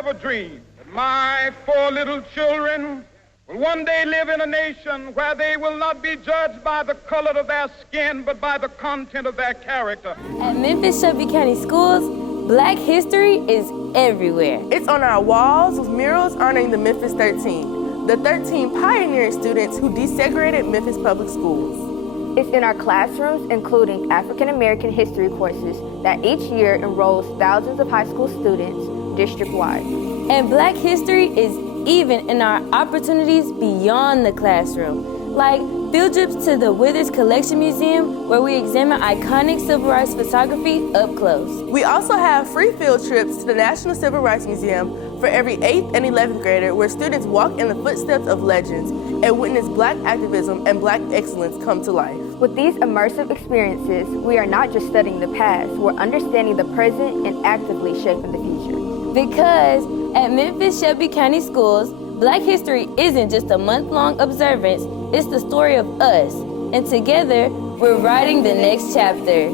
have a dream that my 4 little children will one day live in a nation where they will not be judged by the color of their skin, but by the content of their character. At Memphis Shelby County Schools, Black history is everywhere. It's on our walls with murals honoring the Memphis 13, the 13 pioneering students who desegregated Memphis public schools. It's in our classrooms, including African American history courses that each year enrolls thousands of high school students district-wide. And Black history is even in our opportunities beyond the classroom, like field trips to the Withers Collection Museum, where we examine iconic civil rights photography up close. We also have free field trips to the National Civil Rights Museum for every 8th and 11th grader, where students walk in the footsteps of legends and witness Black activism and Black excellence come to life. With these immersive experiences, we are not just studying the past, we're understanding the present and actively shaping the future. Because at Memphis Shelby County Schools, Black history isn't just a month-long observance, it's the story of us. And together, we're writing the next chapter.